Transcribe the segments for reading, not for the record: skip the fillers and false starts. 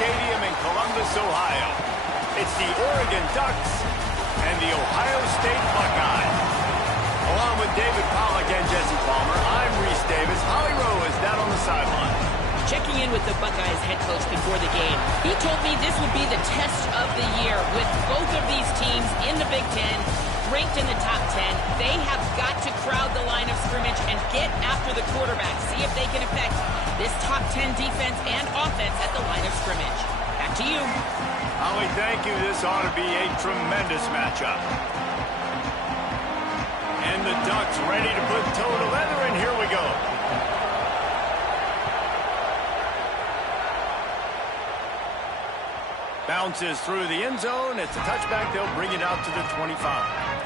Stadium in Columbus, Ohio. It's the Oregon Ducks and the Ohio State Buckeyes. Along with David Pollack and Jesse Palmer, I'm Reese Davis. Holly Rowe is down on the sideline. Checking in with the Buckeyes head coach before the game, he told me this would be the test of the year with both of these teams in the Big Ten, ranked in the top 10. They have got to crowd the line of scrimmage and get after the quarterback, see if they can affect this top 10 defense and offense at the line of scrimmage. Back to you. Holly, thank you. This ought to be a tremendous matchup. And the Ducks ready to put toe to leather, and here we go. Bounces through the end zone. It's a touchback. They'll bring it out to the 25.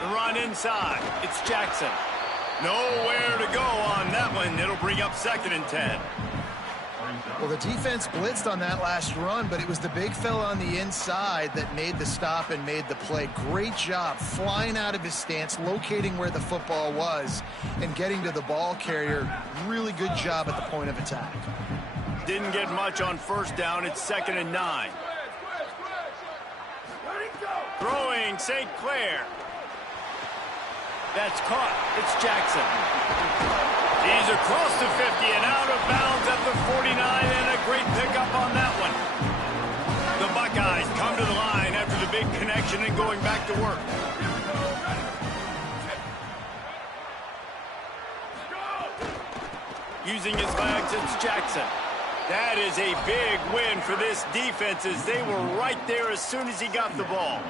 The run inside. It's Jackson. Nowhere to go on that one. It'll bring up 2nd and 10. Well, the defense blitzed on that last run, but it was the big fella on the inside that made the stop and made the play. Great job flying out of his stance, locating where the football was, and getting to the ball carrier. Really good job at the point of attack. Didn't get much on 1st down. It's 2nd and 9. Throwing St. Clair. That's caught. It's Jackson. He's across the 50 and out of bounds at the 49, and a great pickup on that one. The Buckeyes come to the line after the big connection and going back to work. Using his legs, it's Jackson. That is a big win for this defense as they were right there as soon as he got the ball.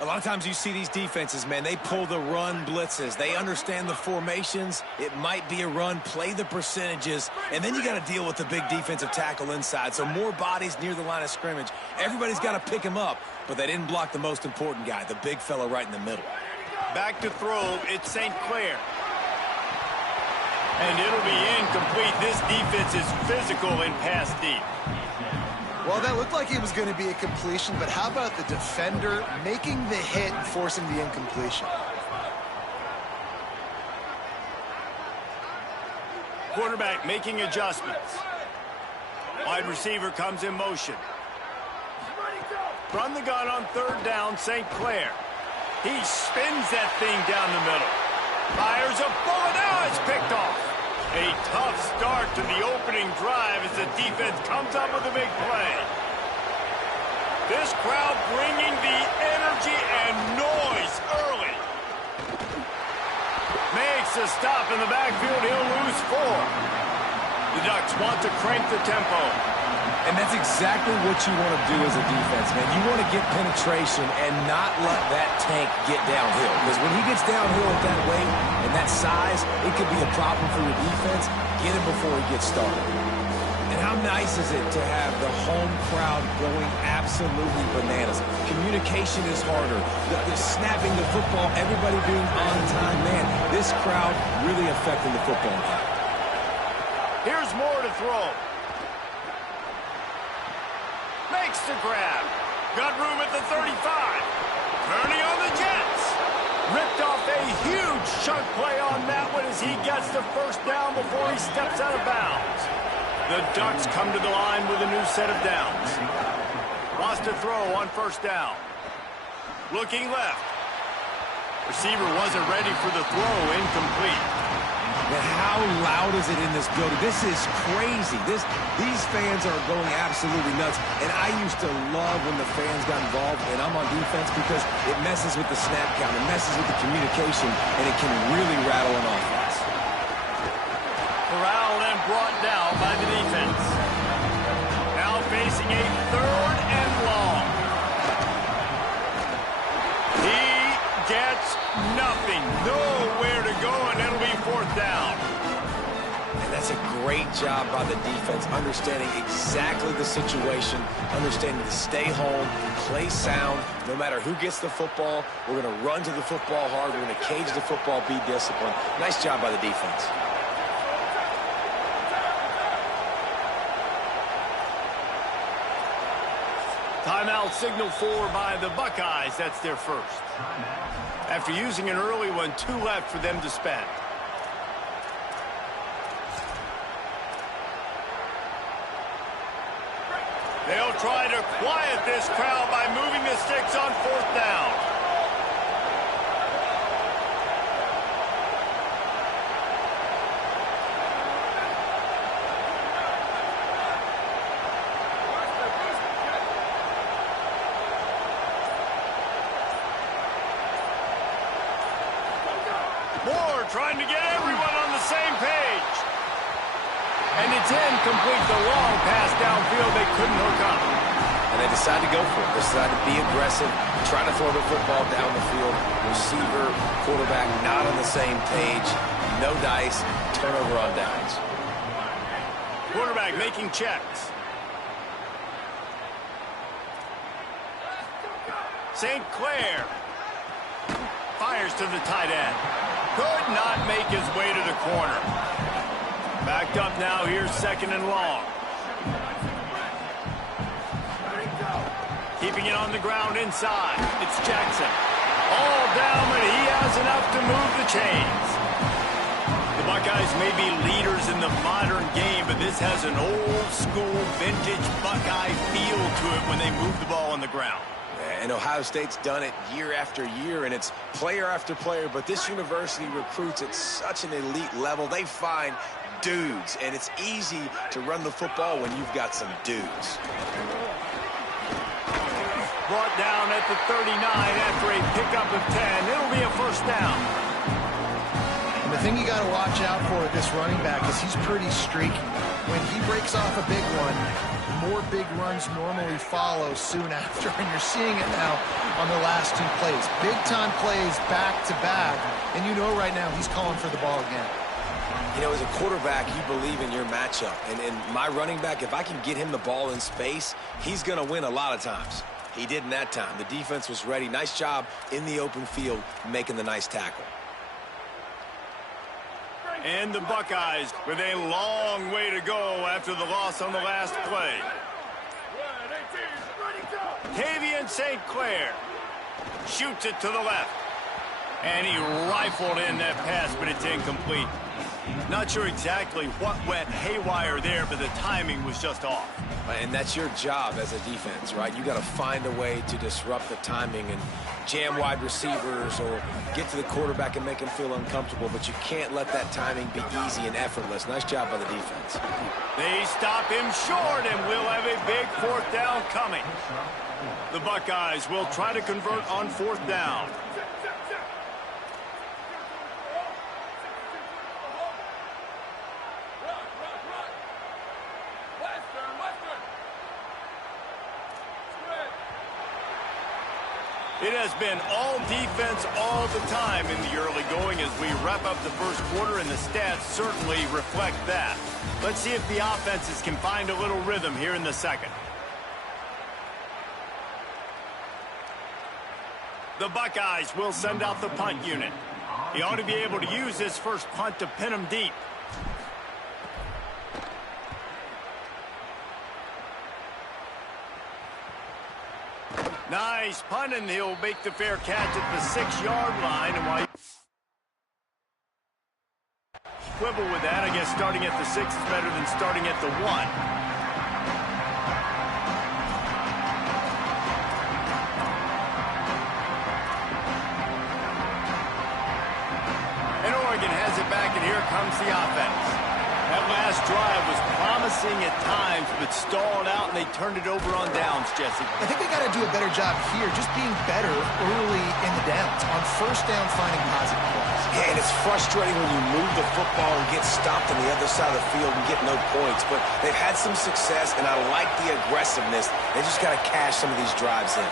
A lot of times you see these defenses, man, they pull the run blitzes. They understand the formations. It might be a run, play the percentages, and then you got to deal with the big defensive tackle inside. So more bodies near the line of scrimmage. Everybody's got to pick him up, but they didn't block the most important guy, the big fella right in the middle. Back to throw, it's St. Clair. And it'll be incomplete. This defense is physical and pass deep. Well, that looked like it was going to be a completion, but how about the defender making the hit and forcing the incompletion? Quarterback making adjustments. Wide receiver comes in motion. From the gun on 3rd down, St. Clair. He spins that thing down the middle. Fires a bullet. Now it's picked off. A tough start to the opening drive as the defense comes up with a big play. This crowd bringing the energy and noise early. Makes a stop in the backfield. He'll lose 4. The Ducks want to crank the tempo. And that's exactly what you want to do as a defense, man. You want to get penetration and not let that tank get downhill. Because when he gets downhill at that weight and that size, it could be a problem for your defense. Get him before he gets started. And how nice is it to have the home crowd going absolutely bananas? Communication is harder. The snapping the football, everybody being on time. Man, this crowd really affecting the football game. Here's more to throw. Makes the grab. Got room at the 35. Turning on the Jets. Ripped off a huge chunk play on that one as he gets the 1st down before he steps out of bounds. The Ducks come to the line with a new set of downs. Wants to throw on 1st down. Looking left. Receiver wasn't ready for the throw. Incomplete. Man, how loud is it in this building? This is crazy. These fans are going absolutely nuts. And I used to love when the fans got involved, and I'm on defense because it messes with the snap count. It messes with the communication, and it can really rattle an offense. Corralled and brought down by the defense. Now facing a 3rd and long. He gets nothing. Nowhere to go, and it'll be 4th down. And that's a great job by the defense, understanding exactly the situation, understanding to stay home, play sound. No matter who gets the football, we're going to run to the football hard. We're going to cage the football, be disciplined. Nice job by the defense. Timeout signal for by the Buckeyes. That's their first. After using an early one, 2 left for them to spend. They'll try to quiet this crowd by moving the sticks on 4th down. Moore trying to get everyone on the same page. And it's incomplete. The long pass downfield, they couldn't hook up. And they decided to go for it. They decided to be aggressive, try to throw the football down the field. Receiver, quarterback not on the same page. No dice, turnover on downs. Quarterback making checks. St. Clair fires to the tight end. Could not make his way to the corner. Backed up now, here's 2nd and long. Keeping it on the ground inside. It's Jackson. All down, but he has enough to move the chains. The Buckeyes may be leaders in the modern game, but this has an old-school, vintage Buckeye feel to it when they move the ball on the ground. And Ohio State's done it year after year, and it's player after player, but this university recruits at such an elite level. They find dudes, and it's easy to run the football when you've got some dudes. Brought down at the 39 after a pickup of 10. It'll be a 1st down. And the thing you got to watch out for with this running back is he's pretty streaky. When he breaks off a big one, more big runs normally follow soon after, and you're seeing it now on the last 2 plays. Big-time plays back-to-back, and you know right now he's calling for the ball again. You know, as a quarterback, you believe in your matchup. And my running back, if I can get him the ball in space, he's going to win a lot of times. He did in that time. The defense was ready. Nice job in the open field making the nice tackle. And the Buckeyes with a long way to go after the loss on the last play. Tavian St. Clair shoots it to the left. And he rifled in that pass, but it's incomplete. Not sure exactly what went haywire there, but the timing was just off. And that's your job as a defense, right? You got to find a way to disrupt the timing and jam wide receivers or get to the quarterback and make him feel uncomfortable, but you can't let that timing be easy and effortless. Nice job by the defense. They stop him short, and we'll have a big 4th down coming. The Buckeyes will try to convert on 4th down. It has been all defense all the time in the early going as we wrap up the 1st quarter, and the stats certainly reflect that. Let's see if the offenses can find a little rhythm here in the 2nd. The Buckeyes will send out the punt unit. He ought to be able to use this first punt to pin him deep. Nice punt, and he'll make the fair catch at the 6-yard line. And while you quibble with that, I guess starting at the 6 is better than starting at the 1. And Oregon has it back, and here comes the offense. That last drive was promising at times, but stalled out, and they turned it over on downs, Jesse. I think they got to do a better job here, just being better early in the downs. On 1st down, finding positive plays. Yeah, and it's frustrating when you move the football and get stopped on the other side of the field and get no points. But they've had some success, and I like the aggressiveness. They just got to cash some of these drives in.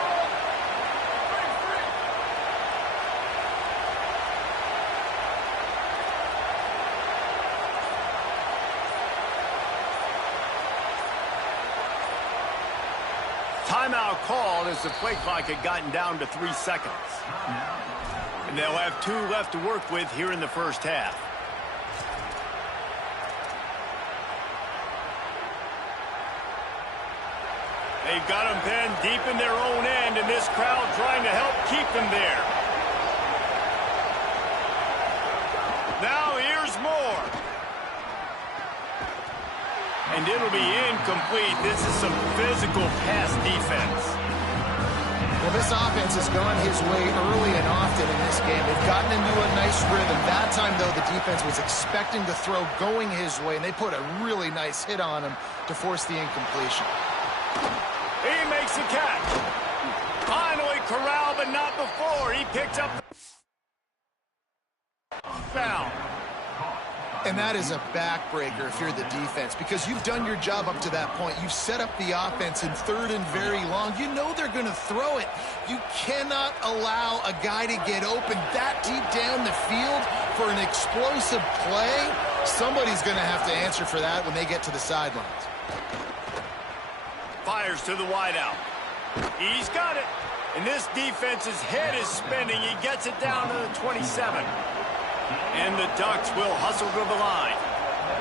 Timeout called as the play clock had gotten down to 3 seconds. And they'll have 2 left to work with here in the 1st half. They've got them pinned deep in their own end, and this crowd trying to help keep them there. Now here's Moore. And it'll be incomplete. This is some physical pass defense. Well, this offense has gone his way early and often in this game. They've gotten into a nice rhythm. That time, though, the defense was expecting the throw going his way, and they put a really nice hit on him to force the incompletion. He makes the catch. Finally corralled, but not before. He picks up the foul. And that is a backbreaker if you're the defense, because you've done your job up to that point. You've set up the offense in 3rd and very long. You know they're going to throw it. You cannot allow a guy to get open that deep down the field for an explosive play. Somebody's going to have to answer for that when they get to the sidelines. Fires to the wideout. He's got it. And this defense's head is spinning. He gets it down to the 27. And the Ducks will hustle to the line.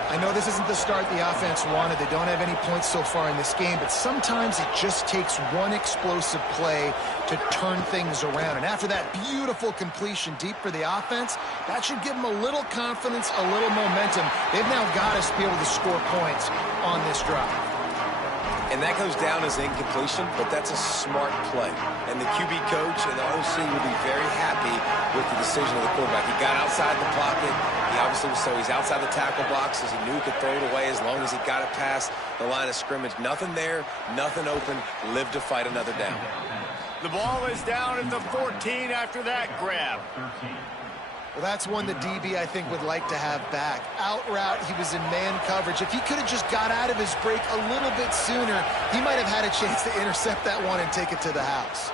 I know this isn't the start the offense wanted. They don't have any points so far in this game, but sometimes it just takes one explosive play to turn things around. And after that beautiful completion deep for the offense, that should give them a little confidence, a little momentum. They've now got to be able to score points on this drive. And that goes down as incompletion, but that's a smart play. And the QB coach and the OC will be very happy with the decision of the quarterback. He got outside the pocket. He obviously was, so he's outside the tackle boxes. He knew he could throw it away as long as he got it past the line of scrimmage. Nothing there, nothing open. Live to fight another down. The ball is down at the 14 after that grab. Well, that's one the DB, I think, would like to have back. Out route, he was in man coverage. If he could have just got out of his break a little bit sooner, he might have had a chance to intercept that one and take it to the house.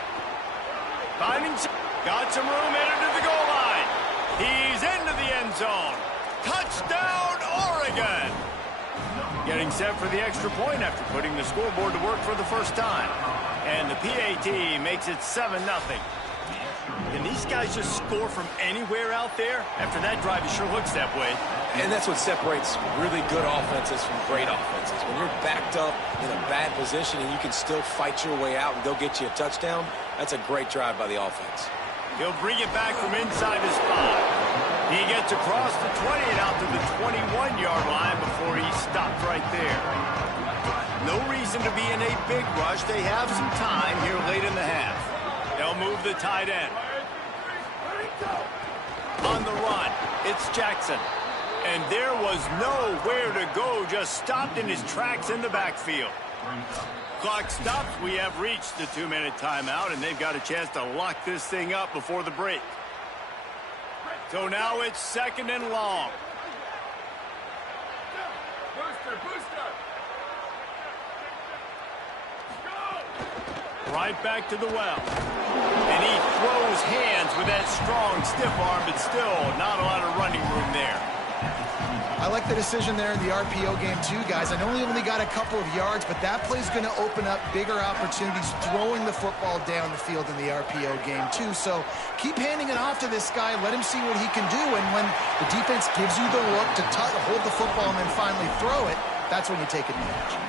Got some room, headed to the goal line. He's into the end zone. Touchdown, Oregon! Getting set for the extra point after putting the scoreboard to work for the first time. And the PAT makes it 7-0. Can these guys just score from anywhere out there? After that drive, it sure looks that way. And that's what separates really good offenses from great offenses. When you're backed up in a bad position and you can still fight your way out and go get you a touchdown, that's a great drive by the offense. He'll bring it back from inside his 5. He gets across the 20 and out to the 21-yard line before he stopped right there. No reason to be in a big rush. They have some time here late in the half. They'll move the tight end. On the run, it's Jackson. And there was nowhere to go, just stopped in his tracks in the backfield. Clock stops. We have reached the 2-minute timeout, and they've got a chance to lock this thing up before the break. So now it's 2nd and long. Right back to the well. And he throws hands with that strong, stiff arm, but still not a lot of running room there. I like the decision there in the RPO game too, guys. I know he only got a couple of yards, but that play's going to open up bigger opportunities throwing the football down the field in the RPO game too. So keep handing it off to this guy. Let him see what he can do. And when the defense gives you the look to hold the football and then finally throw it, that's when you take advantage.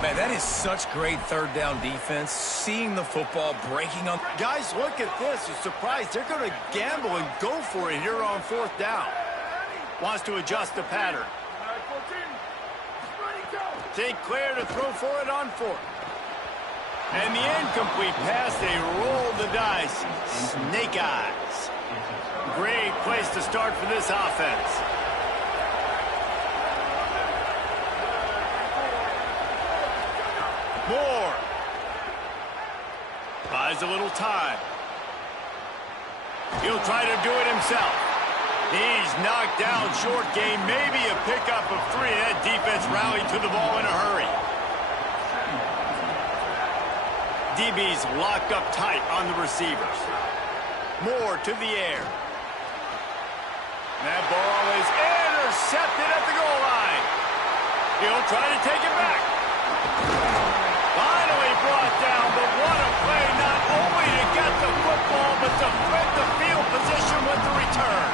Man, that is such great 3rd down defense. Seeing the football breaking on. Guys, look at this. A surprise. They're going to gamble and go for it here on 4th down. Wants to adjust the pattern. St. Clair to throw for it on 4th. And the incomplete pass, they roll the dice. Snake eyes. Great place to start for this offense. Moore. Buys a little time. He'll try to do it himself. He's knocked down short game, maybe a pickup of 3. That defense rallied to the ball in a hurry. DB's locked up tight on the receivers. Moore to the air. That ball is intercepted at the goal line. He'll try to take it back. Finally brought down, but what a play, not only to get the football, but to flip the field position with the return.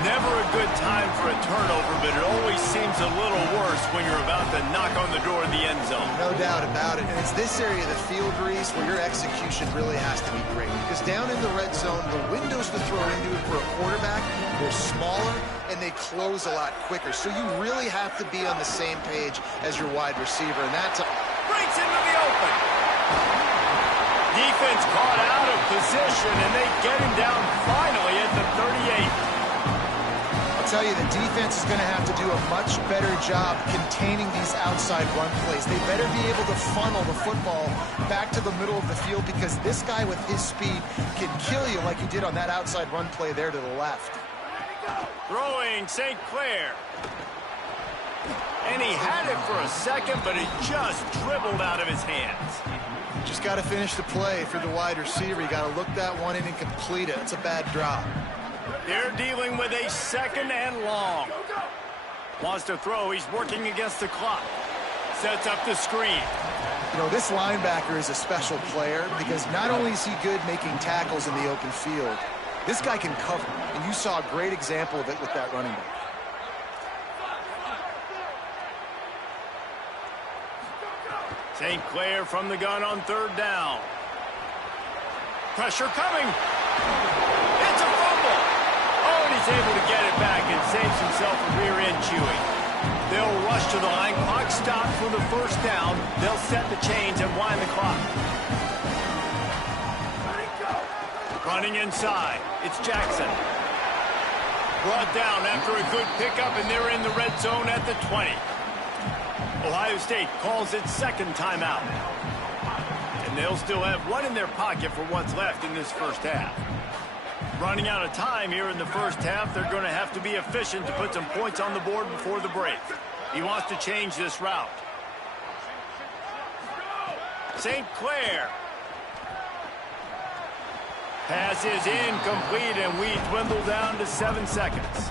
Never a good time for a turnover, but it always seems a little worse when you're about to knock on the door of the end zone. No doubt about it. And it's this area of the field, Reese, where your execution really has to be great. Because down in the red zone, the windows to throw into it for a quarterback, they're smaller and they close a lot quicker. So you really have to be on the same page as your wide receiver. And that's breaks into the open. Defense caught out of position, and they get him down finally at the 38. I'll tell you, the defense is going to have to do a much better job containing these outside run plays. They better be able to funnel the football back to the middle of the field, because this guy with his speed can kill you like he did on that outside run play there to the left. Throwing St. Clair. And he had it for a second, but it just dribbled out of his hands. Just got to finish the play for the wide receiver. You got to look that one in and complete it. It's a bad drop. They're dealing with a second and long. Wants to throw. He's working against the clock. Sets up the screen. You know, this linebacker is a special player because not only is he good making tackles in the open field, this guy can cover. And you saw a great example of it with that running back. St. Clair from the gun on third down. Pressure coming. It's a fumble. Oh, and he's able to get it back and saves himself a rear end chewing. They'll rush to the line. Clock stopped for the first down. They'll set the chains and wind the clock. Running inside. It's Jackson. Brought down after a good pickup, and they're in the red zone at the 20. Ohio State calls its second timeout. And they'll still have one in their pocket for what's left in this first half. Running out of time here in the first half, they're going to have to be efficient to put some points on the board before the break. He wants to change this route. St. Clair. Pass is incomplete, and we dwindle down to 7 seconds.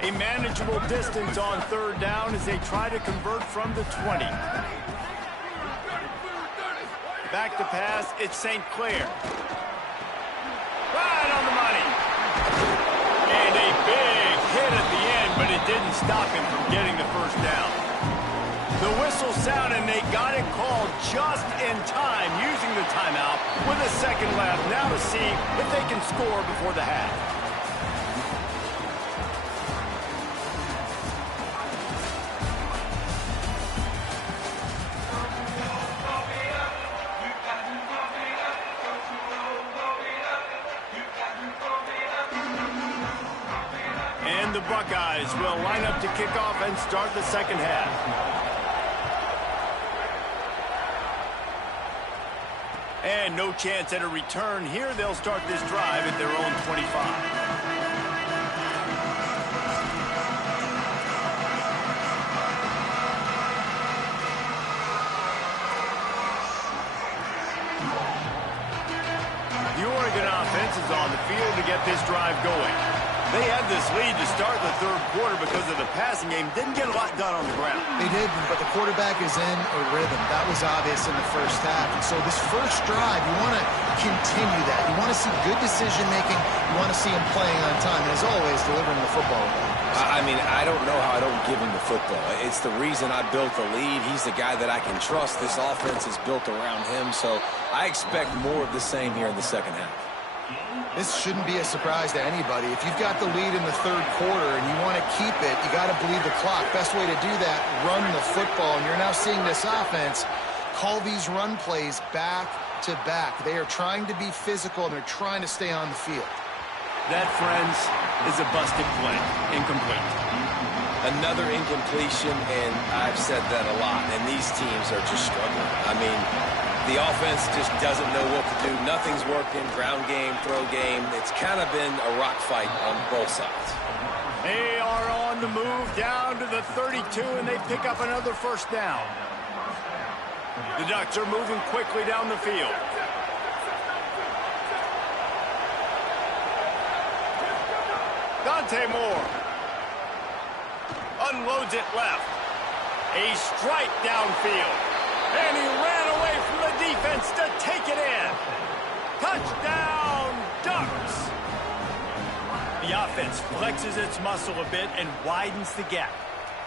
A manageable distance on third down as they try to convert from the 20. Back to pass, it's St. Clair. Right on the money. And a big hit at the end, but it didn't stop him from getting the first down. The whistle sounded, and they got it called just in time, using the timeout with a second left. Now to see if they can score before the half. And the Buckeyes will line up to kick off and start the second half. And no chance at a return here. They'll start this drive at their own 25. The Oregon offense is on the field to get this drive going. They had this lead to start the third quarter because of the passing game. Didn't get a lot done on the ground. They did, but the quarterback is in a rhythm. That was obvious in the first half. And so this first drive, you want to continue that. You want to see good decision-making. You want to see him playing on time. And as always, delivering the football. I mean, I don't know how I don't give him the football. It's the reason I built the lead. He's the guy that I can trust. This offense is built around him. So I expect more of the same here in the second half. This shouldn't be a surprise to anybody. If you've got the lead in the third quarter and you want to keep it, you got to bleed the clock. Best way to do that, run the football. And you're now seeing this offense call these run plays back to back. They are trying to be physical, and they're trying to stay on the field. That, friends, is a busted play. Incomplete. Another incompletion, and I've said that a lot, and these teams are just struggling. I mean, the offense just doesn't know what to do. Nothing's working. Ground game, throw game. It's kind of been a rock fight on both sides. They are on the move down to the 32, and they pick up another first down. The Ducks are moving quickly down the field. Dante Moore unloads it left. A strike downfield. And he ran away from the defense to take it in. Touchdown, Ducks! The offense flexes its muscle a bit and widens the gap.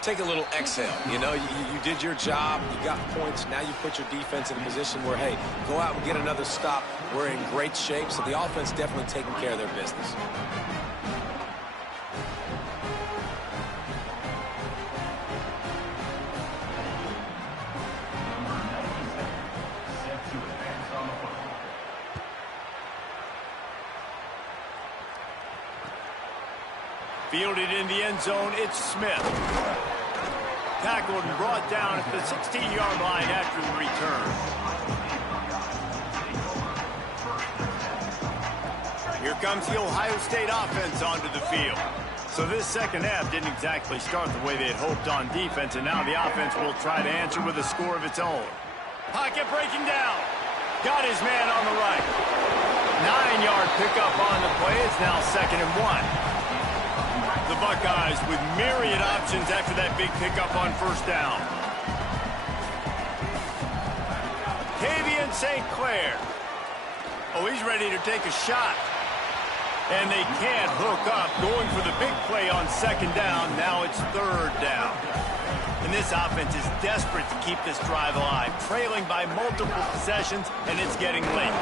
Take a little exhale. You know, you did your job. You got points. Now you put your defense in a position where, hey, go out and get another stop. We're in great shape, so the offense definitely taking care of their business. Fielded in the end zone, it's Smith. Tackled and brought down at the 16-yard line after the return. Here comes the Ohio State offense onto the field. So this second half didn't exactly start the way they had hoped on defense, and now the offense will try to answer with a score of its own. Pocket breaking down. Got his man on the right. 9-yard pickup on the play. It's now 2nd and 1. The Buckeyes with myriad options after that big pickup on first down. Tavian St. Clair. Oh, he's ready to take a shot. And they can't hook up. Going for the big play on 2nd down. Now it's 3rd down. And this offense is desperate to keep this drive alive. Trailing by multiple possessions, and it's getting late.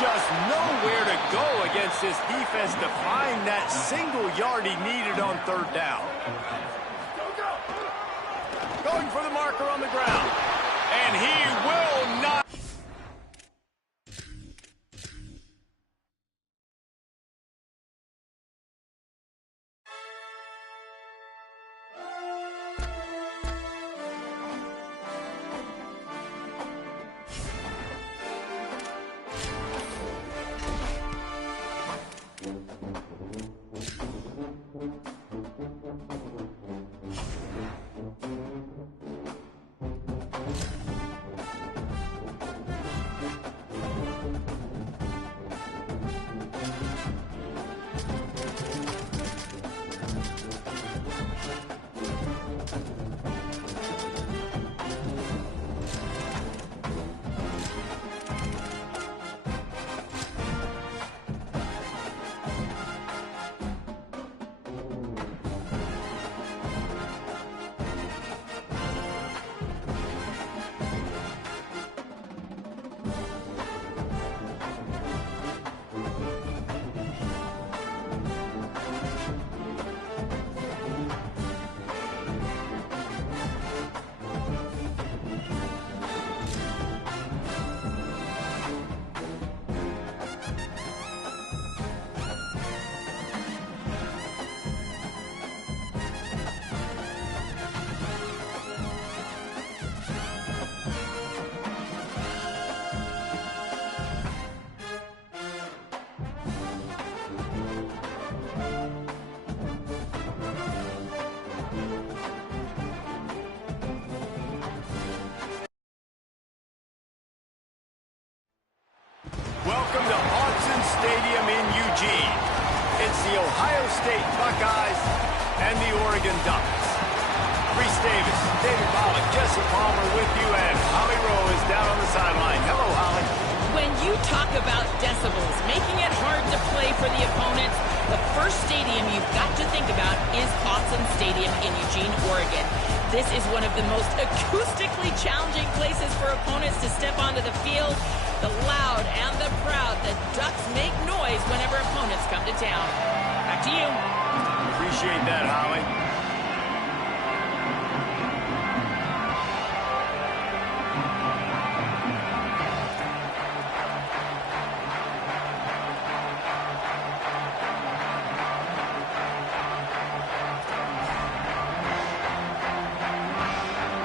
Just nowhere to go against this defense to find that single yard he needed on 3rd down. Going for the marker on the ground. And he will not. Welcome to Autzen Stadium in Eugene. It's the Ohio State Buckeyes and the Oregon Ducks. Reese Davis, David Pollock, Jesse Palmer with you, and Holly Rowe is down on the sideline. Hello, Holly. When you talk about decibels, making it hard to play for the opponents, the first stadium you've got to think about is Autzen Stadium in Eugene, Oregon. This is one of the most acoustically challenging places for opponents to step onto the field. The loud and the proud, the Ducks make noise whenever opponents come to town. Back to you. Appreciate that, Holly.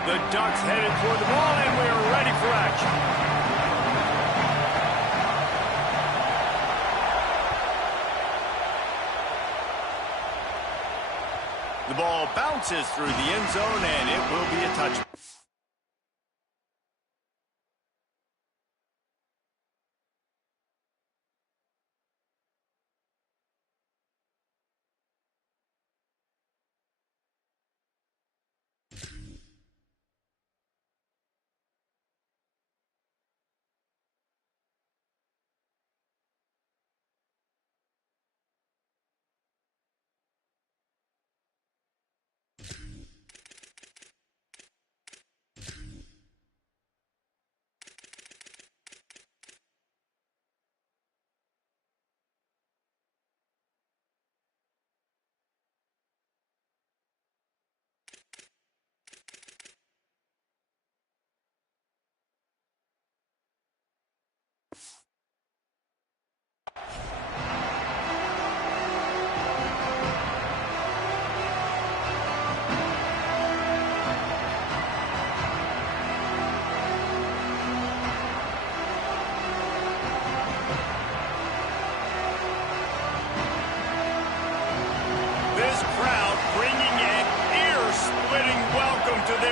The Ducks headed toward the ball, and we're ready for action. The ball bounces through the end zone, and it will be a touchback.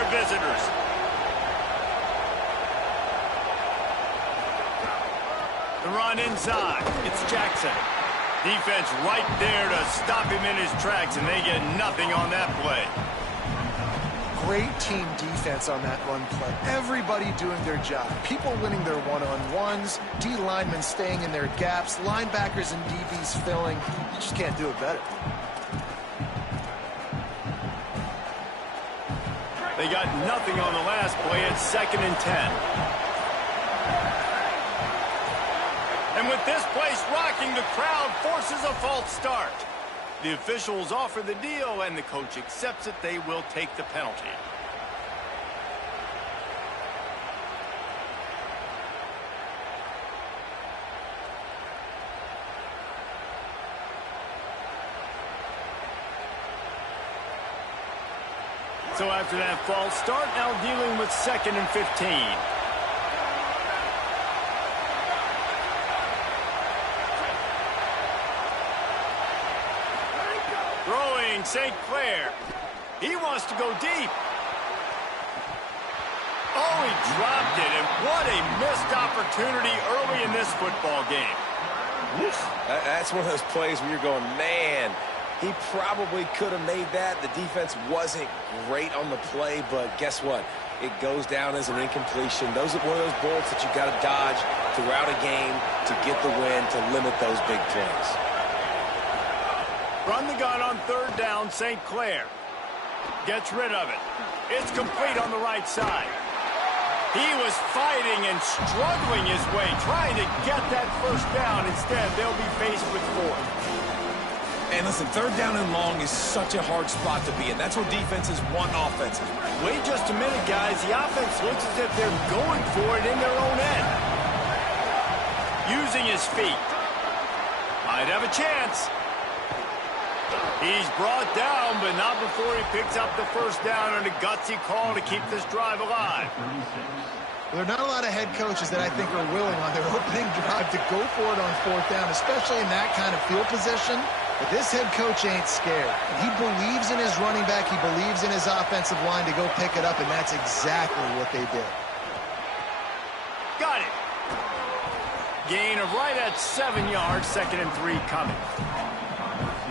their visitors. The run inside. It's Jackson. Defense right there to stop him in his tracks, and they get nothing on that play. Great team defense on that run play. Everybody doing their job. People winning their one-on-ones, D linemen staying in their gaps, linebackers and DBs filling. You just can't do it better. They got nothing on the last play. It's 2nd and 10. And with this place rocking, the crowd forces a false start. The officials offer the deal, and the coach accepts it. They will take the penalty. So after that false start, now dealing with 2nd and 15. Throwing St. Clair. He wants to go deep. Oh, he dropped it, and what a missed opportunity early in this football game. That's one of those plays where you're going, man, he probably could have made that. The defense wasn't great on the play, but guess what? It goes down as an incompletion. Those are one of those bullets that you got to dodge throughout a game to get the win, to limit those big plays. Run the gun on 3rd down, St. Clair. Gets rid of it. It's complete on the right side. He was fighting and struggling his way, trying to get that 1st down. Instead, they'll be faced with 4th. And listen, 3rd down and long is such a hard spot to be in. That's where defenses want offensive. Wait just a minute, guys. The offense looks as if they're going for it in their own end. Using his feet. Might have a chance. He's brought down, but not before he picks up the 1st down on a gutsy call to keep this drive alive. There are not a lot of head coaches that I think are willing on their opening drive to go for it on 4th down, especially in that kind of field position. But this head coach ain't scared. He believes in his running back. He believes in his offensive line to go pick it up, and that's exactly what they did. Got it. Gain of right at 7 yards, 2nd and 3 coming.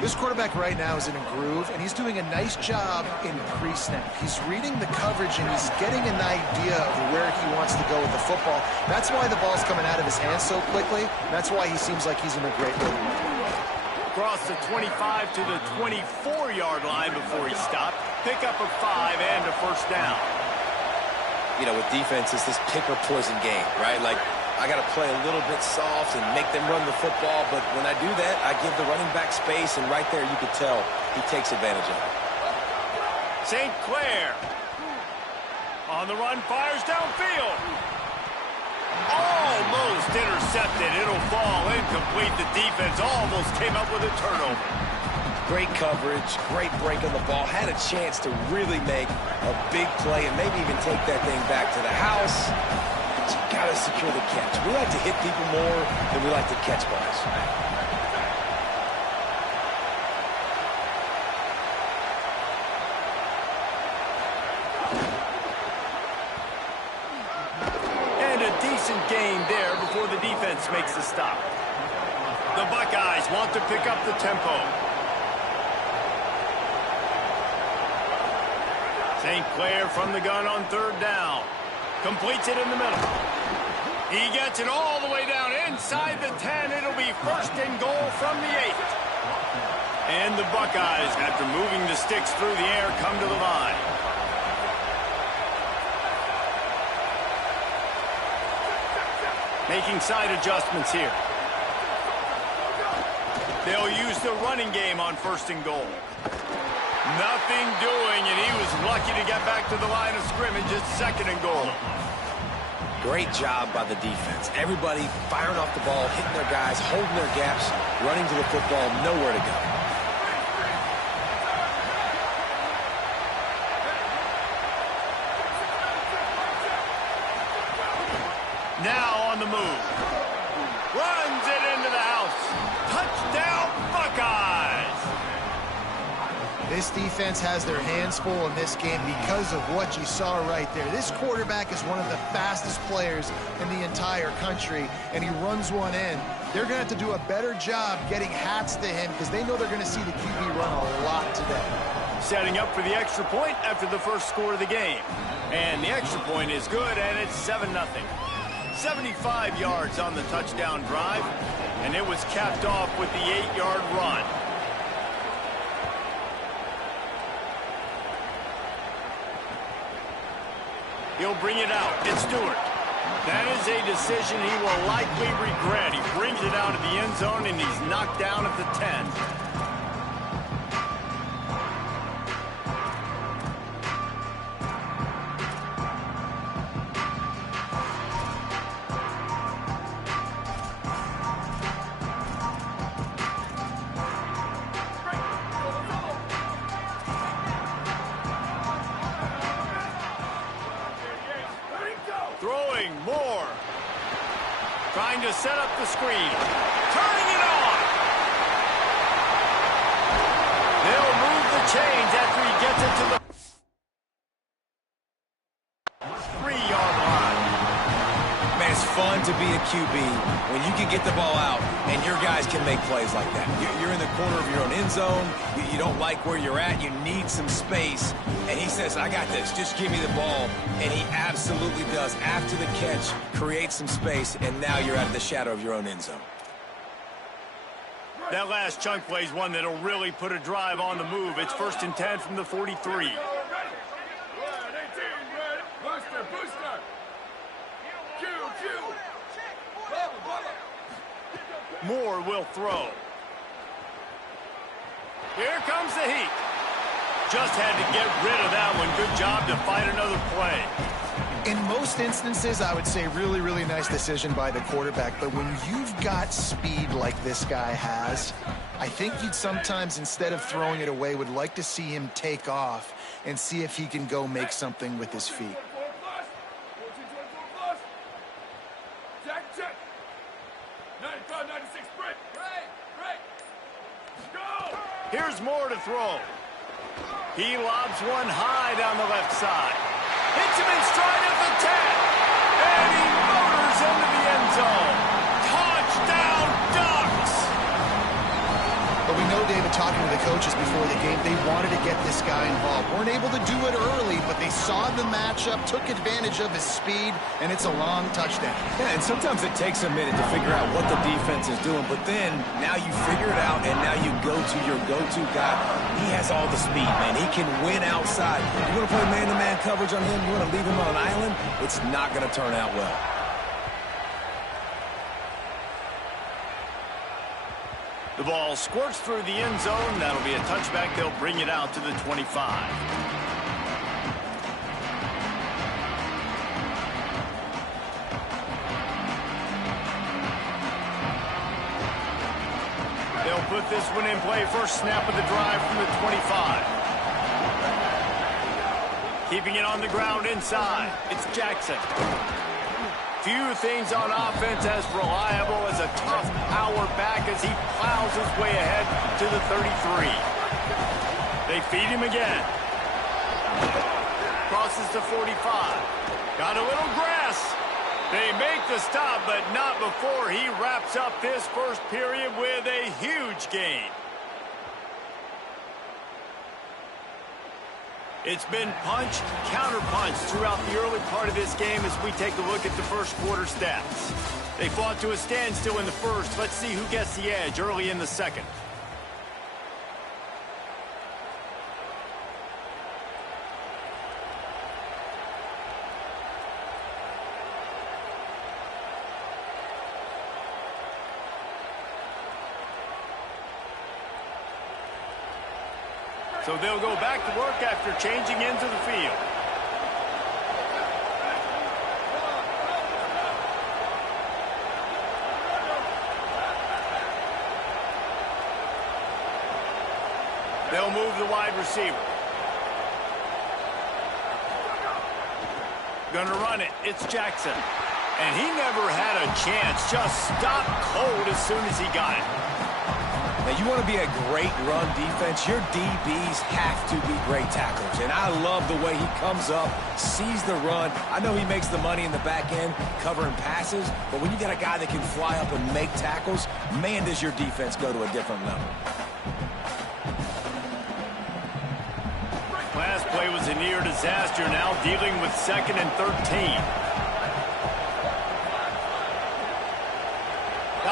This quarterback right now is in a groove, and he's doing a nice job in pre-snap. He's reading the coverage, and he's getting an idea of where he wants to go with the football. That's why the ball's coming out of his hands so quickly. That's why he seems like he's in a great mood. Across the 25 to the 24-yard line before he stopped. Pick up a 5 and a 1st down. You know, with defense, it's this pick or poison game, right? Like, I got to play a little bit soft and make them run the football, but when I do that, I give the running back space, and right there you could tell he takes advantage of it. St. Clair on the run, fires downfield. Almost intercepted. It'll fall incomplete. The defense almost came up with a turnover. Great coverage, great break on the ball. Had a chance to really make a big play and maybe even take that thing back to the house. You got to secure the catch. We like to hit people more than we like to catch balls. And a decent gain there before the defense makes the stop. The Buckeyes want to pick up the tempo. St. Clair from the gun on 3rd down. Completes it in the middle. He gets it all the way down inside the 10. It'll be 1st and goal from the 8. And the Buckeyes, after moving the sticks through the air, come to the line. Making side adjustments here. They'll use the running game on 1st and goal. Nothing doing, and he was lucky to get back to the line of scrimmage. It's 2nd and goal. Great job by the defense. Everybody firing off the ball, hitting their guys, holding their gaps, running to the football, nowhere to go. Now on the move. Runs it into the house. Touchdown, Buckeyes! This defense has their hands full in this game because of what you saw right there. This quarterback is one of the fastest players in the entire country, and he runs one in. They're going to have to do a better job getting hats to him because they know they're going to see the QB run a lot today. Setting up for the extra point after the first score of the game. And the extra point is good, and it's 7-0. 75 yards on the touchdown drive, and it was capped off with the 8-yard run. He'll bring it out. It's Stewart. That is a decision he will likely regret. He brings it out of the end zone, and he's knocked down at the 10. Throwing more. Trying to set up the screen. Turning it on. They'll move the chains after he gets it to the 3-yard line. Man, it's fun to be a QB when you can get the ball out and your guys can make plays like that. You're in the corner of your own end zone. You don't like where you're at. You need some space. And he says, I got this. Just give me the ball. And he absolutely does. After the catch, create some space, and now you're out of the shadow of your own end zone. That last chunk play is one that'll really put a drive on the move. It's 1st and 10 from the 43. Moore will throw. Here comes the heat. Just had to get rid of that one. Good job to fight another play. In most instances, I would say really, really nice decision by the quarterback. But when you've got speed like this guy has, I think you'd sometimes, instead of throwing it away, would like to see him take off and see if he can go make something with his feet. Here's Moore to throw. He lobs one high down the left side. Hits him in stride at the 10. And he motors into the end zone. Touchdown, Ducks! But we know, David, talking to the coaches before the game, they wanted to get this guy involved. Weren't able to do it early, but they saw the matchup, took advantage of his speed, and it's a long touchdown. Yeah, and sometimes it takes a minute to figure out what the defense is doing, but then now you figure it out, and now you go to your go-to guy. He has all the speed, man. He can win outside. You want to play man-to-man coverage on him? You want to leave him on an island? It's not going to turn out well. The ball squirts through the end zone. That'll be a touchback. They'll bring it out to the 25. They'll put this one in play. First snap of the drive from the 25. Keeping it on the ground inside. It's Jackson. Few things on offense as reliable as a tough power back as he plows his way ahead to the 33. They feed him again. Crosses to 45. Got a little grass. They make the stop, but not before he wraps up this first period with a huge gain. It's been punch, counter-punch throughout the early part of this game as we take a look at the first quarter stats. They fought to a standstill in the first. Let's see who gets the edge early in the second. So they'll go back to work after changing into the field. They'll move the wide receiver. Gonna run it. It's Jackson. And he never had a chance. Just stopped cold as soon as he got it. Now, you want to be a great run defense, your DBs have to be great tacklers. And I love the way he comes up, sees the run. I know he makes the money in the back end covering passes, but when you got a guy that can fly up and make tackles, man, does your defense go to a different level. Last play was a near disaster, now dealing with 2nd and 13.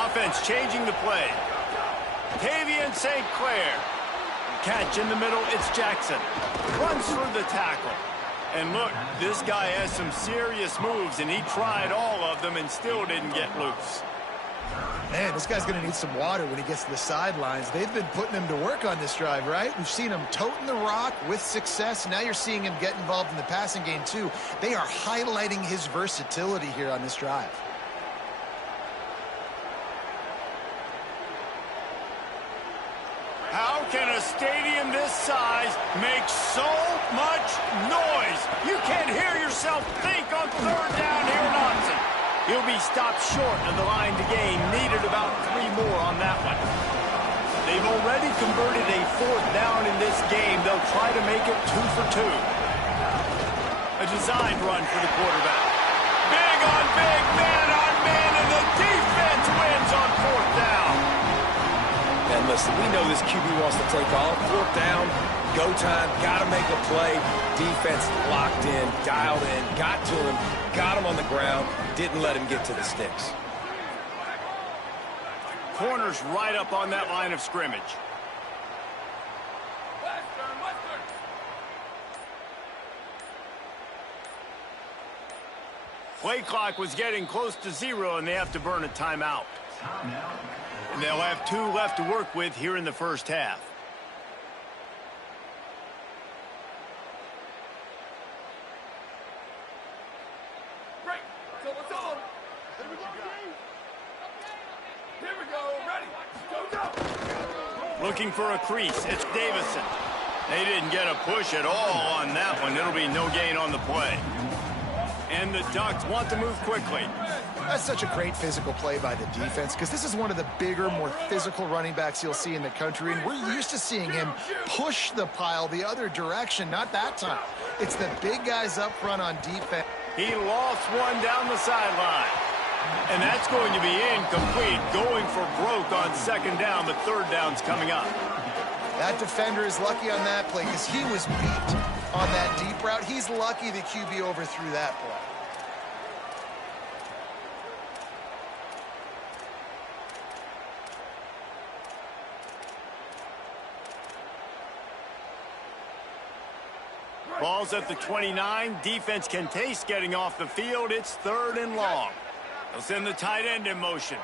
Offense changing the play. Tavian St. Clair. Catch in the middle, it's Jackson. Runs through the tackle. And look, this guy has some serious moves, and he tried all of them and still didn't get loose. Man, this guy's going to need some water when he gets to the sidelines. They've been putting him to work on this drive, right? We've seen him toting the rock with success. Now you're seeing him get involved in the passing game, too. They are highlighting his versatility here on this drive. How can a stadium this size make so much noise? You can't hear yourself think on 3rd down here in Austin. He'll be stopped short of the line to gain. Needed about 3 more on that one. They've already converted a 4th down in this game. They'll try to make it 2 for 2. A designed run for the quarterback. Big on big, man on man, and the defense wins on 4th down. And listen, we know this QB wants to take off. 4th down, go time, got to make a play. Defense locked in, dialed in, got to him, got him on the ground, didn't let him get to the sticks. Corners right up on that line of scrimmage. Play clock was getting close to 0, and they have to burn a timeout. And they'll have 2 left to work with here in the first half. Looking for a crease. It's Davison. They didn't get a push at all on that one. It'll be no gain on the play. And the Ducks want to move quickly. That's such a great physical play by the defense because this is one of the bigger, more physical running backs you'll see in the country, and we're used to seeing him push the pile the other direction. Not that time. It's the big guys up front on defense. He lost one down the sideline. And that's going to be incomplete, going for broke on 2nd down, but 3rd down's coming up. That defender is lucky on that play because he was beat on that deep route. He's lucky the QB overthrew that play. Ball's at the 29. Defense can taste getting off the field. It's 3rd and long. They'll send the tight end in motion.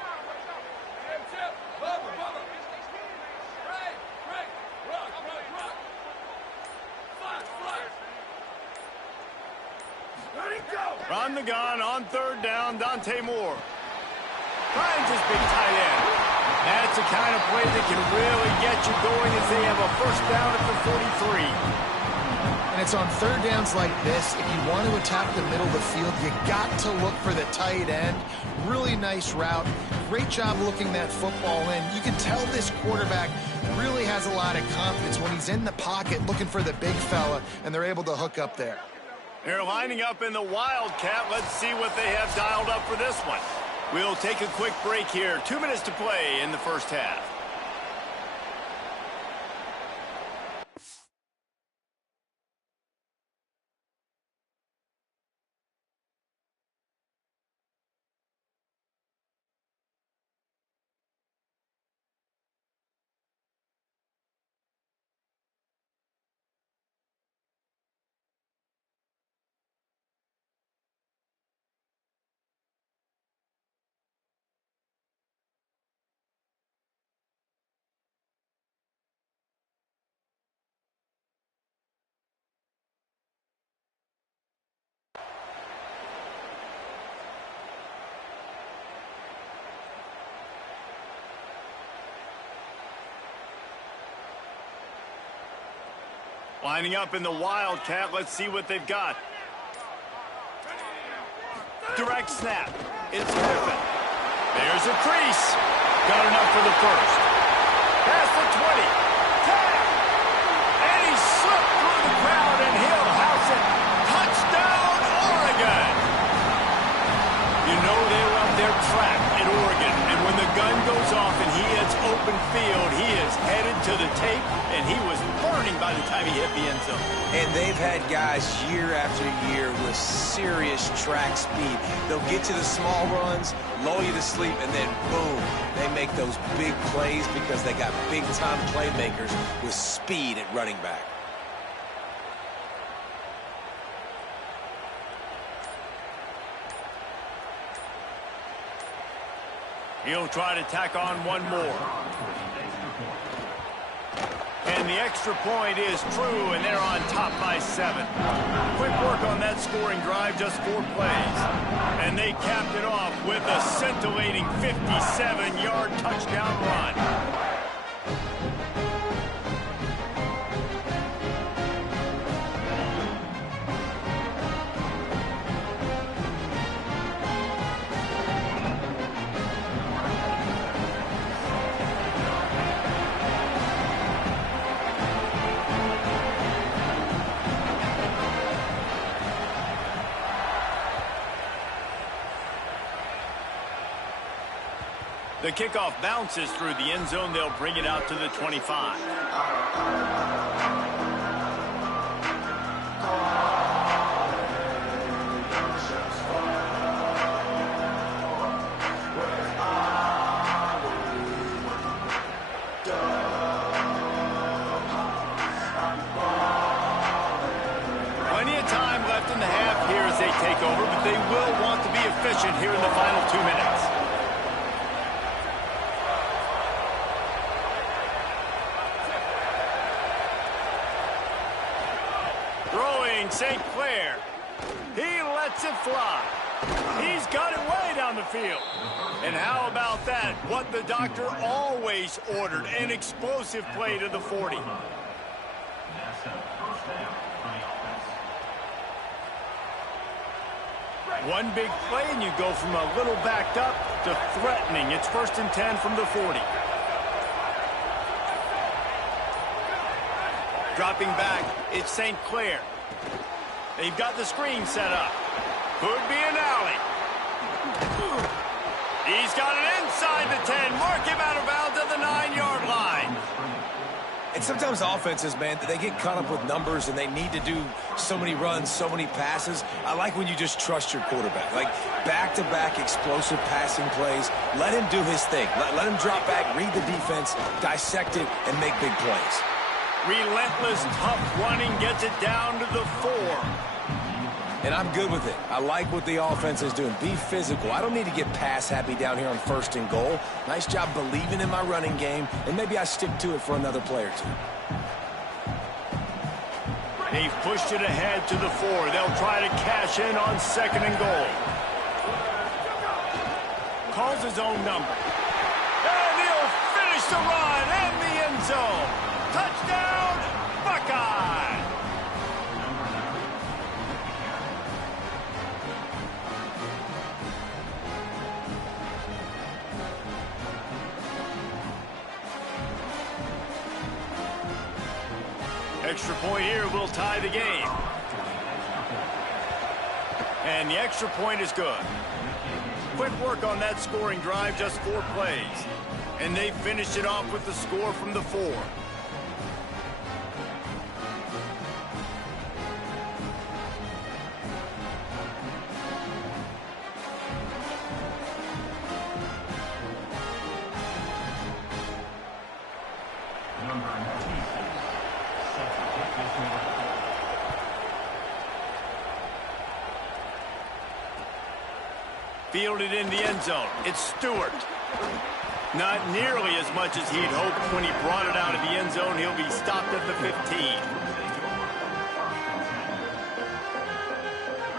Run the gun on 3rd down, Dante Moore. Finds his big tight end. That's the kind of play that can really get you going as they have a 1st down at the 43. And it's on 3rd downs like this. If you want to attack the middle of the field, you got to look for the tight end. Really nice route. Great job looking that football in. You can tell this quarterback really has a lot of confidence when he's in the pocket looking for the big fella, and they're able to hook up there. They're lining up in the Wildcat. Let's see what they have dialed up for this one. We'll take a quick break here. 2 minutes to play in the first half. Lining up in the Wildcat. Let's see what they've got. Direct snap. It's Griffin. There's a crease. Got enough for the 1st. Past the 20. 10. And he slipped through the crowd, and he'll house it. Touchdown, Oregon. You know they love their track at Oregon, and when the gun goes off and he hits open field, he is headed to the tape, and he was burning by the time he hit the end zone. And they've had guys year after year with serious track speed. They'll get to the small runs, lull you to sleep, and then boom, they make those big plays because they got big-time playmakers with speed at running back. He'll try to tack on one more. And the extra point is true, and they're on top by 7. Quick work on that scoring drive, just 4 plays. And they capped it off with a scintillating 57-yard touchdown run. The kickoff bounces through the end zone. They'll bring it out to the 25. Plenty of time left in the half here as they take over, but they will want to be efficient here in the final 2 minutes. St. Clair. He lets it fly. He's got it way down the field. And how about that? What the doctor always ordered, an explosive play to the 40. One big play and you go from a little backed up to threatening. It's 1st and 10 from the 40. Dropping back, it's St. Clair. They've got the screen set up. Could be an alley. He's got it inside the 10. Mark him out of bounds at the 9-yard line. And sometimes offenses, man, they get caught up with numbers and they need to do so many runs, so many passes. I like when you just trust your quarterback. Like back-to-back explosive passing plays. Let him do his thing. Let him drop back, read the defense, dissect it, and make big plays. Relentless, tough running gets it down to the 4. And I'm good with it. I like what the offense is doing. Be physical. I don't need to get pass happy down here on 1st and goal. Nice job believing in my running game, and maybe I stick to it for another play or 2. They've pushed it ahead to the 4. They'll try to cash in on 2nd and goal. Calls his own number. And he'll finish the run in the end zone. Touchdown, Buckeye! Extra point here will tie the game. And the extra point is good. Quick work on that scoring drive, just 4 plays. And they finished it off with the score from the 4. Fielded in the end zone. It's Stewart. Not nearly as much as he'd hoped when he brought it out of the end zone. He'll be stopped at the 15.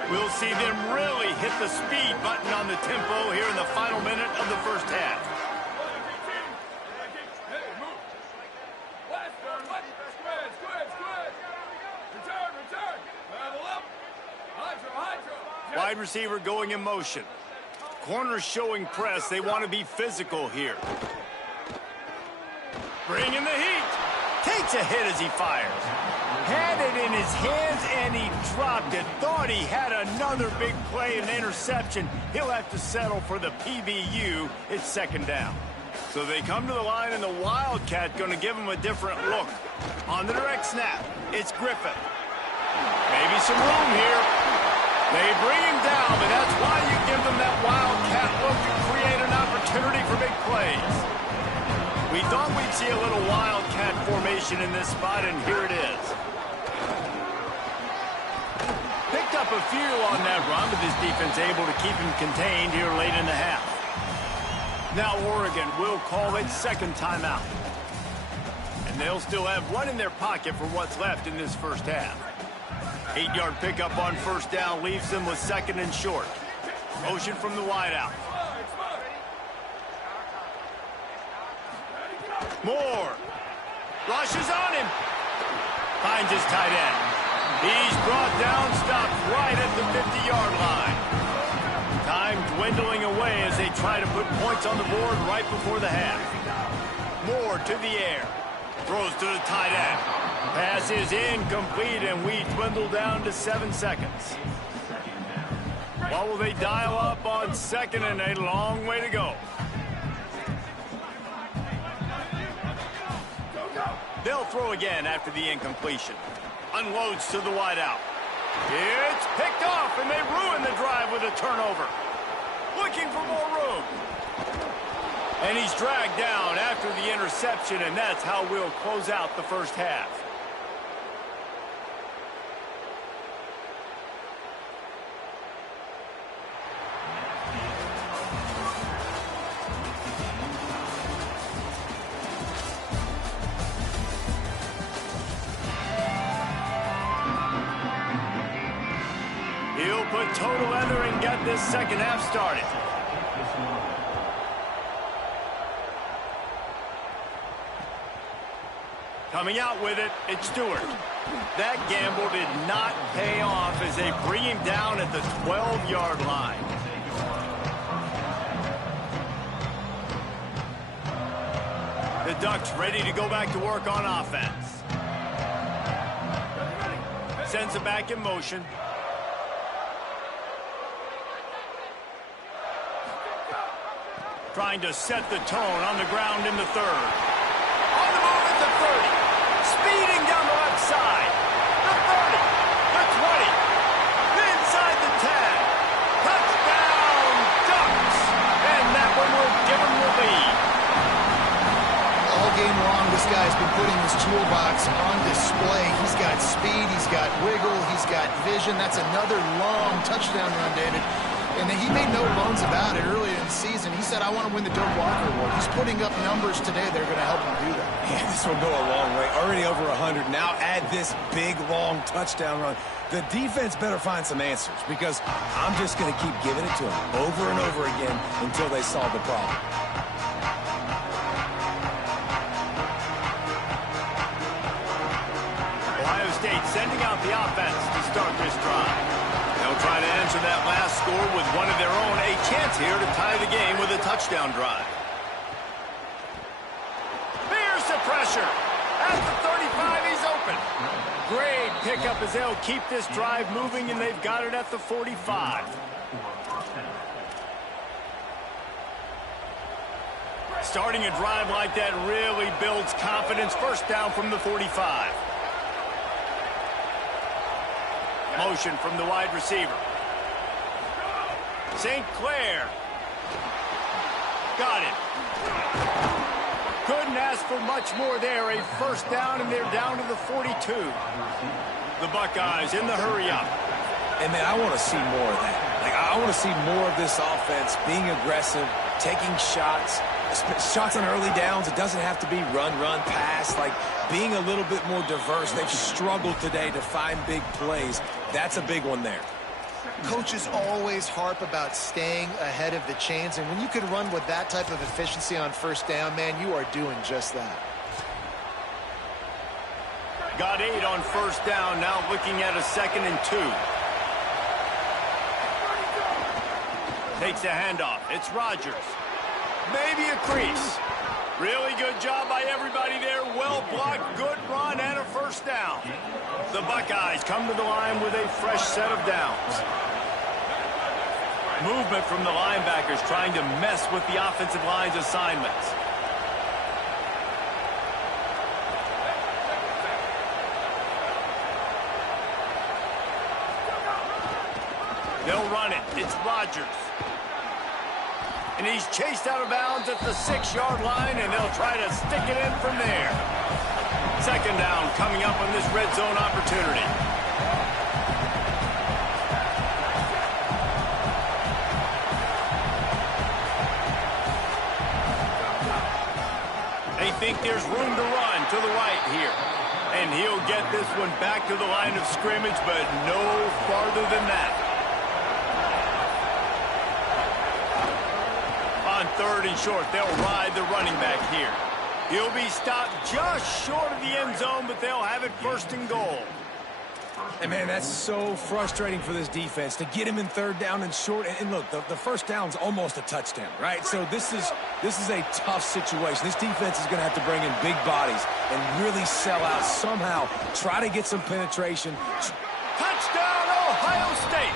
We'll see them really hit the speed button on the tempo here in the final minute of the first half. Wide receiver going in motion. Corners showing press. They want to be physical here. Bringing the heat. Takes a hit as he fires. Had it in his hands, and he dropped it. Thought he had another big play and interception. He'll have to settle for the PBU. It's second down. So they come to the line, and the Wildcat going to give him a different look. On the direct snap, it's Griffin. Maybe some room here. They bring him down, but that's why you give them that Wildcat look to create an opportunity for big plays. We thought we'd see a little Wildcat formation in this spot, and here it is. Picked up a few on that run, but this defense able to keep him contained here late in the half. Now Oregon will call it second timeout. And they'll still have one in their pocket for what's left in this first half. 8-yard pickup on first down leaves them with second and short. Motion from the wideout. Moore rushes on him. Finds his tight end. He's brought down, stopped right at the 50-yard line. Time dwindling away as they try to put points on the board right before the half. Moore to the air. Throws to the tight end. Pass is incomplete, and we dwindle down to 7 seconds. What will they dial up on second and a long way to go? They'll throw again after the incompletion. Unloads to the wideout. It's picked off, and they ruin the drive with a turnover. Looking for more room. And he's dragged down after the interception, and that's how we'll close out the first half. He'll put total leather and get this second half started. Coming out with it, it's Stewart. That gamble did not pay off as they bring him down at the 12-yard line. The Ducks ready to go back to work on offense. Sends it back in motion. Trying to set the tone on the ground in the third. On the move at the 30. Speeding down the left side. The 30. The 20. Inside the 10. Touchdown, Ducks. And that one will give them the lead. All game long, this guy's been putting his toolbox on display. He's got speed. He's got wiggle. He's got vision. That's another long touchdown run, David. And he made no bones about it earlier in the season. He said, I want to win the Doak Walker Award. He's putting up numbers today that are going to help him do that. Yeah, this will go a long way. Already over 100. Now add this big, long touchdown run. The defense better find some answers because I'm just going to keep giving it to them over and over again until they solve the problem. Ohio State sending out the offense to start this drive. They'll try to answer that last score with one of their own. A chance here to tie the game with a touchdown drive. Here's the pressure. At the 35, he's open. Great pickup as they'll keep this drive moving, and they've got it at the 45. Starting a drive like that really builds confidence. First down from the 45. Motion from the wide receiver. St. Clair. Got it. Couldn't ask for much more there. A first down, and they're down to the 42. The Buckeyes in the hurry-up. And, man, I want to see more of that. Like, I want to see more of this offense being aggressive, taking shots. Shots on early downs. It doesn't have to be run, pass. Like, being a little bit more diverse. They've struggled today to find big plays. That's a big one there. Coaches always harp about staying ahead of the chains, and when you can run with that type of efficiency on first down, man, you are doing just that. Got 8 on first down, now looking at a 2nd and 2. Takes a handoff. It's Rodgers. Maybe a crease. Really good job by everybody there. Well blocked, good run, and a first down. The Buckeyes come to the line with a fresh set of downs. Movement from the linebackers trying to mess with the offensive line's assignments. They'll run it. It's Rodgers. And he's chased out of bounds at the 6-yard line, and they'll try to stick it in from there. Second down coming up on this red zone opportunity. They think there's room to run to the right here. And he'll get this one back to the line of scrimmage, but no farther than that. On third and short, they'll ride the running back here. He'll be stopped just short of the end zone, but they'll have it first and goal. And, man, that's so frustrating for this defense to get him in third down and short. And look, the first down's almost a touchdown, right? So this is a tough situation. This defense is going to have to bring in big bodies and really sell out somehow, try to get some penetration. Touchdown, Ohio State!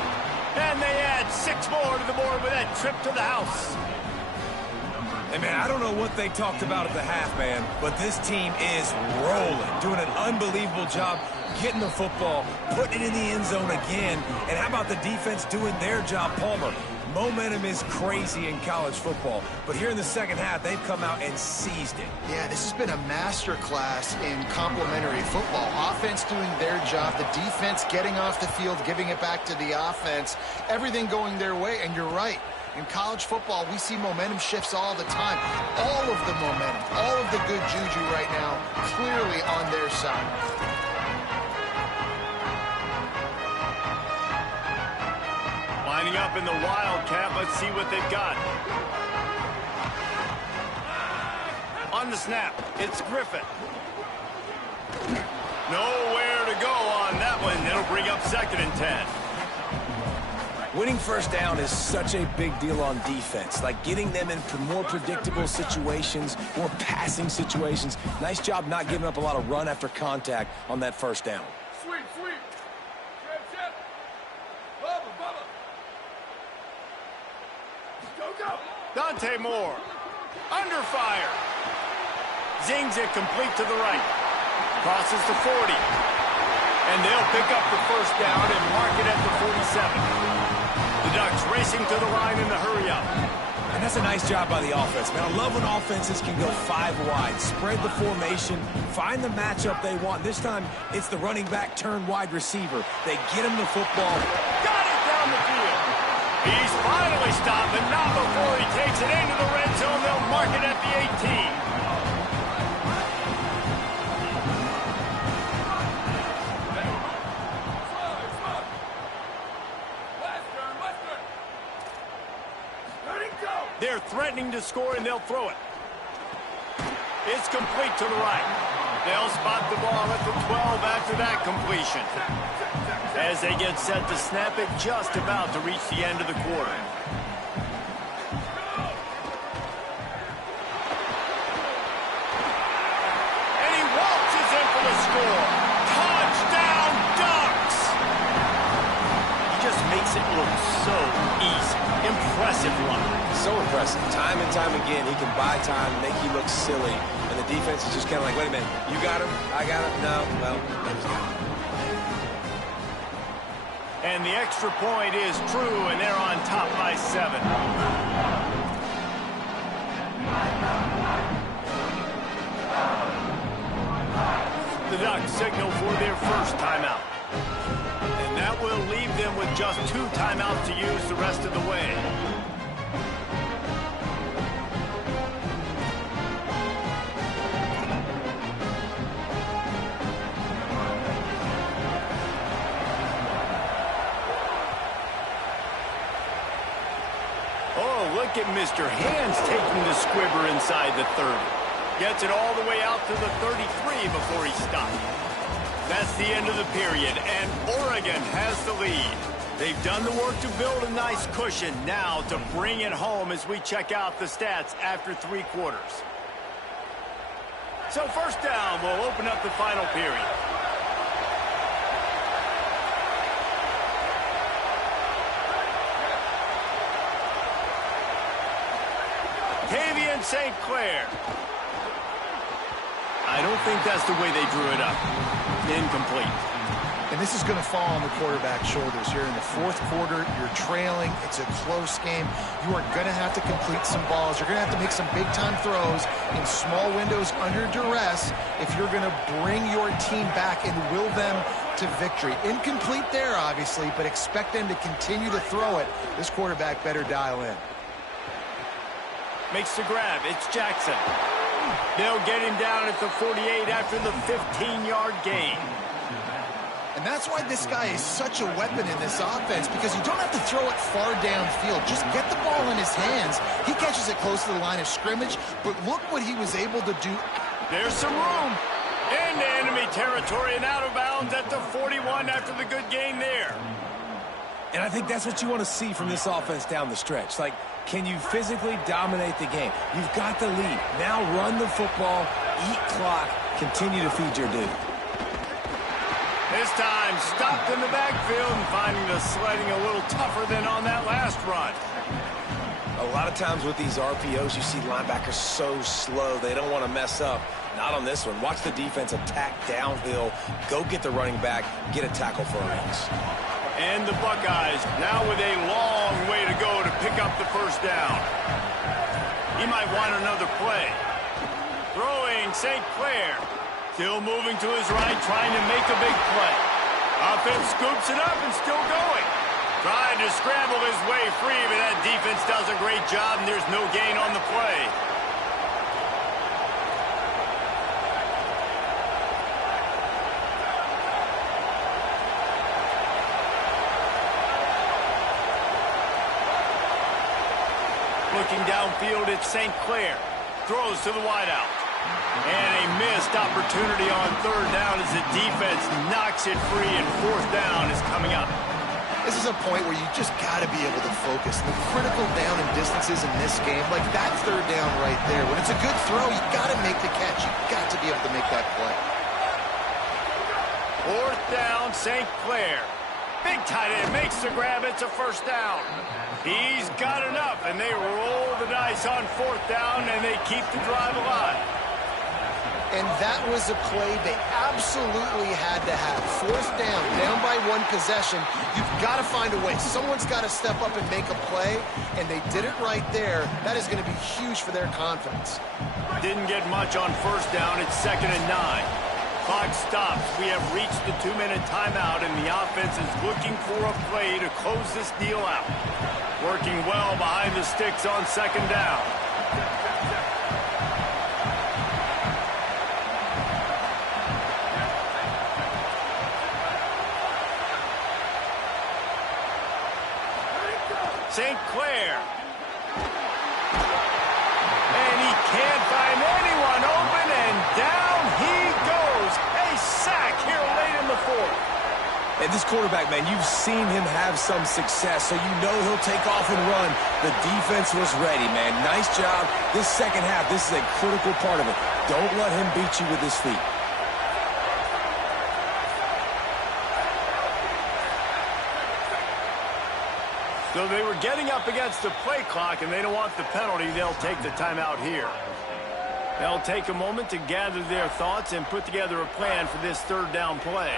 And they add 6 more to the board with that trip to the house. Hey, man, I don't know what they talked about at the half, man, but this team is rolling, doing an unbelievable job getting the football, putting it in the end zone again. And how about the defense doing their job, Palmer? Momentum is crazy in college football, but here in the second half, they've come out and seized it. Yeah, this has been a masterclass in complementary football. Offense doing their job, the defense getting off the field, giving it back to the offense, everything going their way, and you're right. In college football, we see momentum shifts all the time. All of the momentum, all of the good juju right now, clearly on their side. Lining up in the Wildcat, let's see what they've got. On the snap, it's Griffin. Nowhere to go on that one. It'll bring up 2nd and 10. Winning first down is such a big deal on defense, like getting them into more predictable situations, more passing situations. Nice job not giving up a lot of run after contact on that first down. Sweep. Chip. Bubba. Go. Dante Moore. Under fire. Zings it complete to the right. Crosses to 40. And they'll pick up the first down and mark it at the 47. The Ducks racing to the line in the hurry-up. And that's a nice job by the offense, man. I love when offenses can go 5 wide, spread the formation, find the matchup they want. This time, it's the running back turned wide receiver. They get him the football. Got it down the field. He's finally stopped, but not before he takes it into the red zone. They'll mark it at the 18. They're threatening to score, and they'll throw it. It's complete to the right. They'll spot the ball at the 12 after that completion. As they get set to snap it, just about to reach the end of the quarter. And he waltzes in for the score. Touchdown, Ducks! He just makes it look so easy. Impressive run. So impressive. Time and time again, he can buy time, make you look silly, and the defense is just kind of like, wait a minute, you got him? I got him? No, well, I just got him. And the extra point is true, and they're on top by 7. The Ducks signal for their first timeout. And that will leave them with just 2 timeouts to use the rest of the way. Oh, look at Mr. Hands taking the squibber inside the 30. Gets it all the way out to the 33 before he stopped. That's the end of the period, and Oregon has the lead. They've done the work to build a nice cushion. Now to bring it home as we check out the stats after 3 quarters. So first down will open up the final period. St. Clair. I don't think that's the way they drew it up. Incomplete. And this is going to fall on the quarterback's shoulders here in the fourth quarter. You're trailing. It's a close game. You are going to have to complete some balls. You're going to have to make some big-time throws in small windows under duress if you're going to bring your team back and will them to victory. Incomplete there, obviously, but expect them to continue to throw it. This quarterback better dial in. Makes the grab. It's Jackson. They'll get him down at the 48 after the 15-yard gain. And that's why this guy is such a weapon in this offense, because you don't have to throw it far downfield. Just get the ball in his hands. He catches it close to the line of scrimmage, but look what he was able to do. There's some room. Into enemy territory and out of bounds at the 41 after the good gain there. And I think that's what you want to see from this offense down the stretch. Like, can you physically dominate the game? You've got the lead. Now run the football, eat clock, continue to feed your dude. This time stopped in the backfield and finding the sledding a little tougher than on that last run. A lot of times with these RPOs, you see linebackers so slow, they don't want to mess up. Not on this one. Watch the defense attack downhill, go get the running back, get a tackle for a loss. And the Buckeyes now with a long way to go to pick up the first down. He might want another play. Throwing St. Clair. Still moving to his right, trying to make a big play. Offense scoops it up and still going. Trying to scramble his way free, but that defense does a great job, and there's no gain on the play. Looking downfield at St. Clair. Throws to the wideout. And a missed opportunity on third down as the defense knocks it free, and fourth down is coming up. This is a point where you just got to be able to focus. The critical down and distances in this game, like that third down right there. When it's a good throw, you got to make the catch. You got to be able to make that play. Fourth down, St. Clair. Big tight end makes the grab. It's a first down. He's got enough, and they roll the dice on fourth down, and they keep the drive alive. And that was a play they absolutely had to have. Fourth down by one possession. You've got to find a way. Someone's got to step up and make a play, and they did it right there. That is going to be huge for their confidence. Didn't get much on first down. It's 2nd and 9. Clock stops. We have reached the 2-minute timeout, and the offense is looking for a play to close this deal out. Working well behind the sticks on 2nd down. St. Clair. And he can't find anyone open, and down he goes. A sack here late in the fourth. And this quarterback, man, you've seen him have some success, so you know he'll take off and run. The defense was ready, man. Nice job. This second half, this is a critical part of it. Don't let him beat you with his feet. So they were getting up against the play clock, and they don't want the penalty. They'll take the timeout here. They'll take a moment to gather their thoughts and put together a plan for this third down play.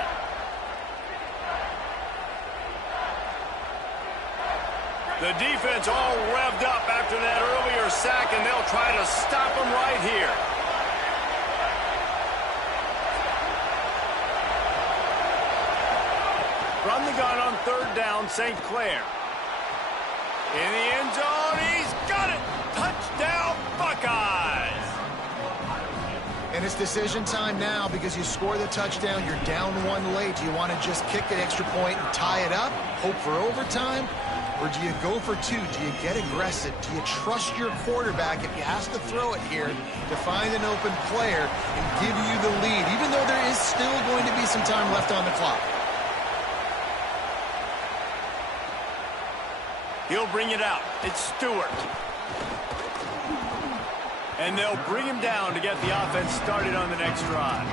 The defense all revved up after that earlier sack, and they'll try to stop them right here. From the gun on third down, St. Clair. In the end zone, he's got it! Touchdown, Buckeyes! And it's decision time now because you score the touchdown, you're down one late. Do you want to just kick an extra point and tie it up, hope for overtime? Or do you go for two? Do you get aggressive? Do you trust your quarterback if he has to throw it here to find an open player and give you the lead, even though there is still going to be some time left on the clock? He'll bring it out. It's Stewart. And they'll bring him down to get the offense started on the next drive.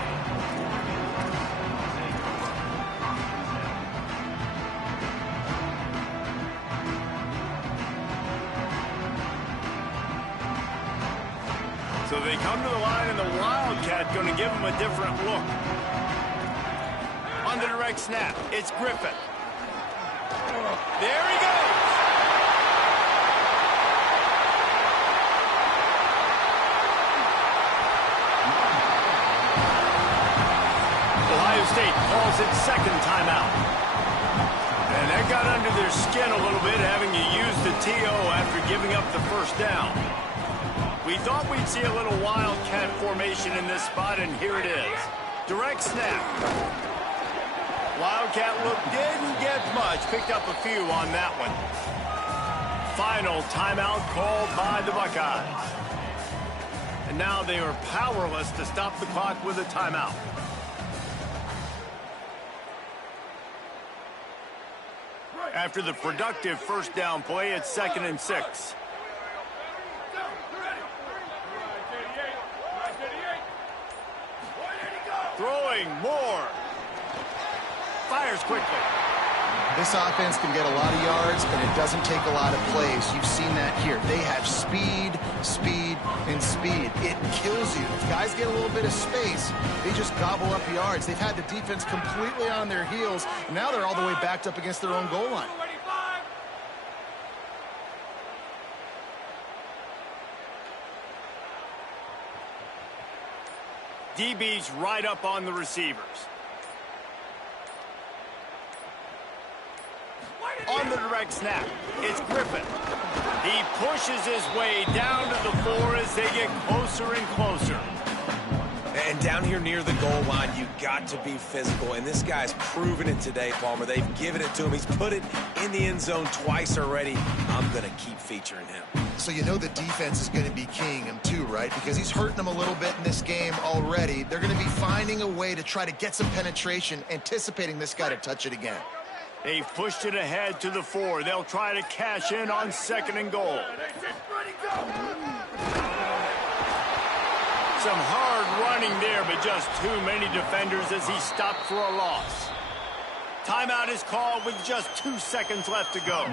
So they come to the line, and the Wildcat going to give him a different look. On the direct snap, it's Griffin. There he goes. Ohio State calls its second timeout. And that got under their skin a little bit, having to use the TO after giving up the first down. We thought we'd see a little Wildcat formation in this spot, and here it is. Direct snap. Wildcat look didn't get much. Picked up a few on that one. Final timeout called by the Buckeyes. And now they are powerless to stop the clock with a timeout. After the productive first down play, it's 2nd and 6. Throwing more. Fires quickly. This offense can get a lot of yards, and it doesn't take a lot of plays. You've seen that here. They have speed, speed, and speed. It kills you. If guys get a little bit of space, they just gobble up yards. They've had the defense completely on their heels. Now they're all the way backed up against their own goal line. DB's right up on the receivers. On the direct snap, it's Griffin. He pushes his way down to the 4 as they get closer and closer. And down here near the goal line, you got to be physical. And this guy's proven it today, Palmer. They've given it to him. He's put it in the end zone twice already. I'm going to keep featuring him. So you know the defense is going to be keying him too, right? Because he's hurting them a little bit in this game already. They're going to be finding a way to try to get some penetration, anticipating this guy to touch it again. They've pushed it ahead to the 4. They'll try to cash in on 2nd and goal. Some hard running there, but just too many defenders as he stopped for a loss. Timeout is called with just 2 seconds left to go.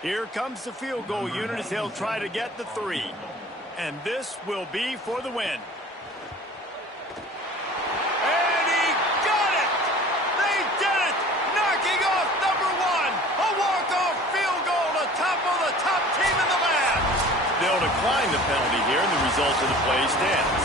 Here comes the field goal unit as they'll try to get the 3. And this will be for the win. And he got it! They did it! Knocking off number 1. A walk-off field goal to topple the top team in the land. They'll decline the penalty here, and the result of the play stands.